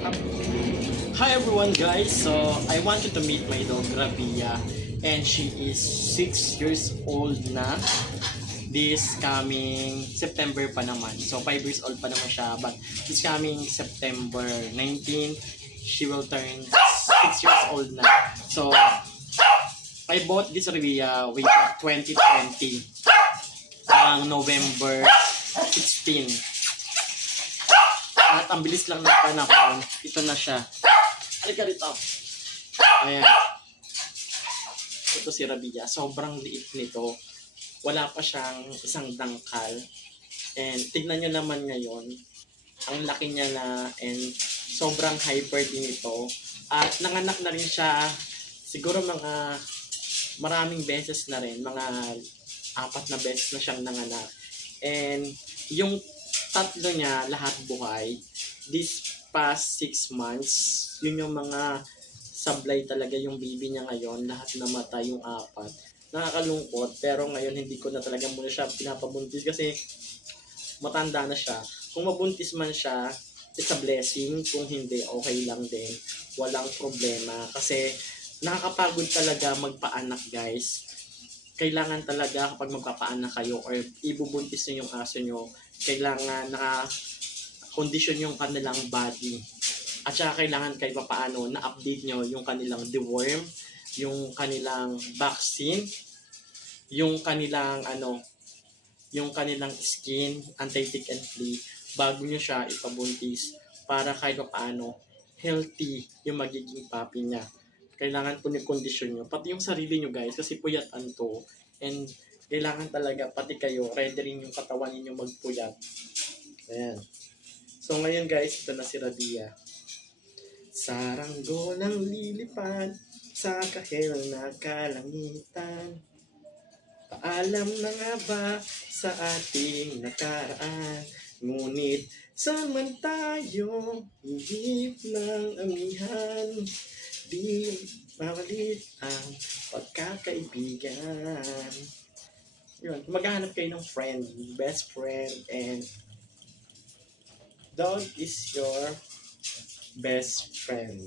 Hi everyone guys, so I want you to meet my dog Rabia, and she is 6 years old na. This coming September pa naman. So 5 years old pa naman siya, but this coming September 19, she will turn 6 years old na. So I bought this Rabia way back 2020 ng November 16. At ang bilis lang ng panahon, ito na siya. Halika rito. Ayan. Ito si Rabia. Sobrang liit nito. Wala pa siyang isang dangkal. And tignan nyo naman ngayon. Ang laki niya na and sobrang hyper din ito. At nanganak na rin siya siguro mga maraming beses na rin. Mga 4 na beses na siyang nanganak. And yung tatlo niya, lahat buhay. This past 6 months, yun yung mga sablay talaga yung baby niya ngayon. Lahat namatay yung 4. Nakakalungkot, pero ngayon hindi ko na talaga muna siya pinapabuntis kasi matanda na siya. Kung mabuntis man siya, it's a blessing. Kung hindi, okay lang din. Walang problema. Kasi nakakapagod talaga magpaanak, guys. Kailangan talaga kapag magpapaanak kayo or ibubuntis nyo yung aso nyo, kailangan naka-condition yung kanilang body. At saka kailangan kayo papaano na-update nyo yung kanilang deworm, yung kanilang vaccine, yung kanilang yung kanilang skin, anti-tick and flea, bago nyo siya ipabuntis para kahit paano healthy yung magiging puppy niya. Kailangan po ni-condition nyo, pati yung sarili nyo guys, kasi puyatan to. And kailangan talaga, pati kayo, ready rin yung katawan ninyo magpuyat. Ayan. So ngayon guys, ito na si Rabia. Saranggo ng lilipad sa kahel na kalangitan. Paalam na nga ba sa ating nakaraan? Ngunit saan man tayo, hihip ng amihan. Di mawalit ang pagkakaibigan. Yun, maghahanap kayo ng friend, best friend, and dog is your best friend.